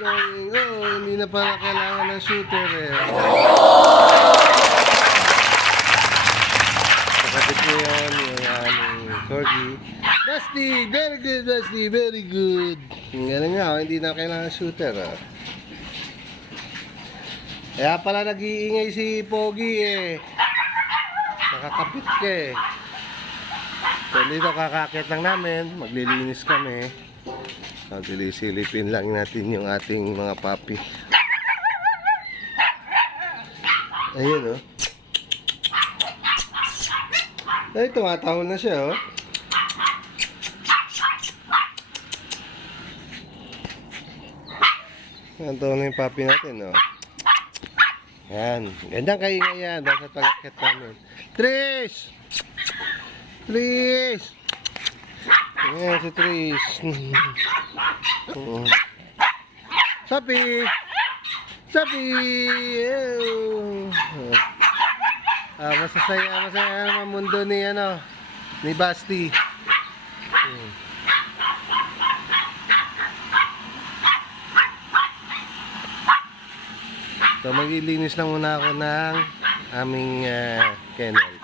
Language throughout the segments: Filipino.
knowing, oh, hindi na pala kailangan ng shooter eh. Kapatid ko yan, yung aming corgi. Basti! Very good, Basti! Very good! Ganun nga, oh, hindi na kailangan ng shooter. Oh. Kaya pala nag-iingay si Pogi eh. Nakakapit ka eh. So dito kakakit lang namin, maglilinis kami. Silipin lang natin yung ating mga papi. Ayun oh. Ay, tumatahol na siya oh. To na yung papi natin oh. Yan. Gandang kaingay yan dahil sa pagkakit namin. Tris! Tris! Yan si Tris. Oo. Sapi! Sapi! Ew. Ah, masasaya, masaya naman mundo ni ano, ni Basti. Hmm. So maglilinis lang muna ako ng aming ah, kennel.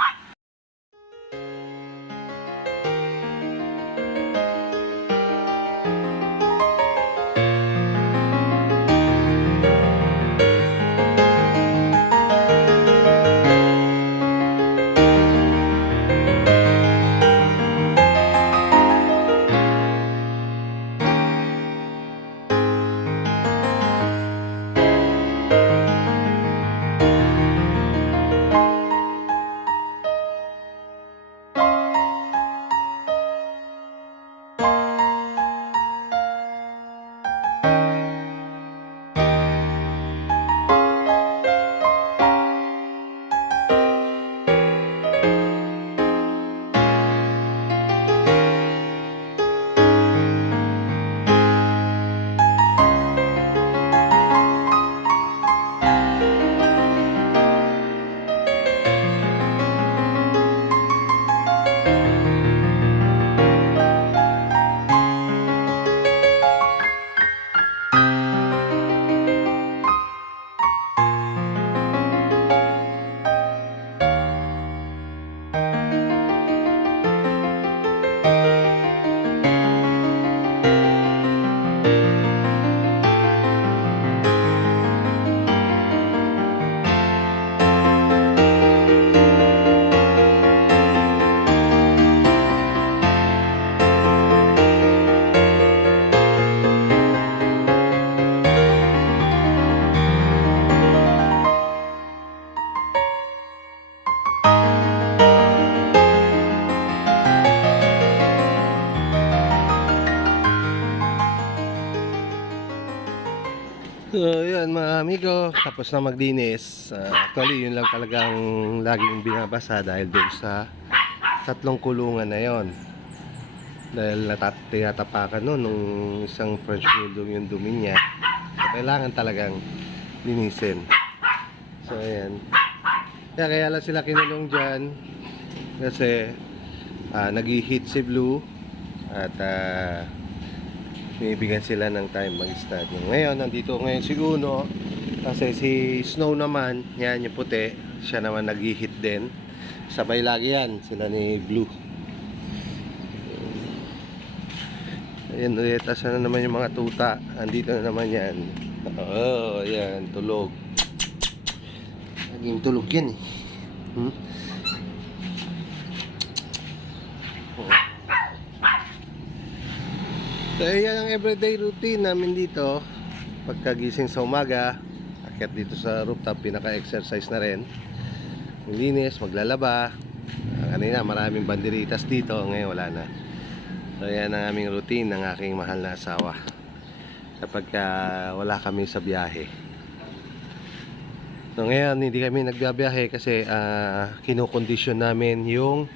So, yun mga amigo, tapos na maglinis. Ah, actually, yun lang talagang laging binabasa dahil doon sa tatlong kulungan na yon. Dahil natat tinatapakan nun nung isang French bulldog yung dumi niya. So, kailangan talagang linisin. So, ayan. Kaya, kaya lang sila kinulong dyan kasi ah, nag-heat si Blue at ah, binibigyan sila ng time mag-start. Ngayon, nandito ngayon si Uno. Kasi si Snow naman, yan yung puti. Siya naman nag-hit din. Sabay lagi yan, sila ni Blue. Ayan, ulit. Asa na naman yung mga tuta. Andito na naman yan. Oo, oh, ayan, tulog. Naging tulog yan eh. Hmm? So, yan ang everyday routine namin dito. Pagkagising sa umaga, akit dito sa rooftop, pinaka-exercise na rin. Maglinis, maglalaba. Ah, kanina, maraming banderitas dito. Ngayon, wala na. So, yan ang aming routine ng aking mahal na asawa. Kapag ah, wala kami sa biyahe. So, ngayon, hindi kami nagbiyahe kasi ah, kinukondisyon namin yung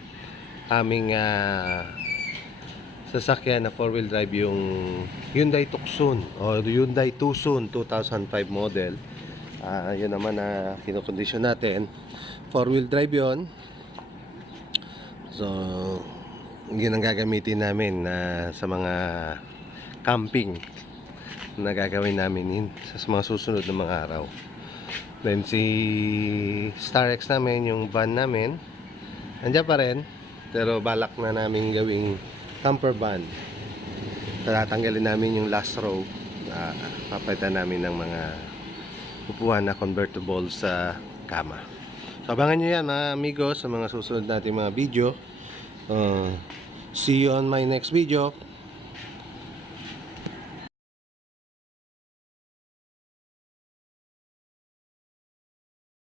aming ah, sasakyan na four-wheel drive yung Hyundai Tucson o Hyundai Tucson 2005 model. Ah, yun naman na kinokondisyon natin. Four-wheel drive yon. So, yun ang gagamitin namin na sa mga camping. na gagawin namin in, sa mga susunod na mga araw. Then si Star X namin, yung van namin, andyan pa rin. Pero balak na namin gawing camper van. Tatanggalin namin yung last row. Uh, papalitan namin ng mga upuan na convertible sa kama. So abangan nyo yan mga amigos sa mga susunod natin mga video. Uh, see you on my next video.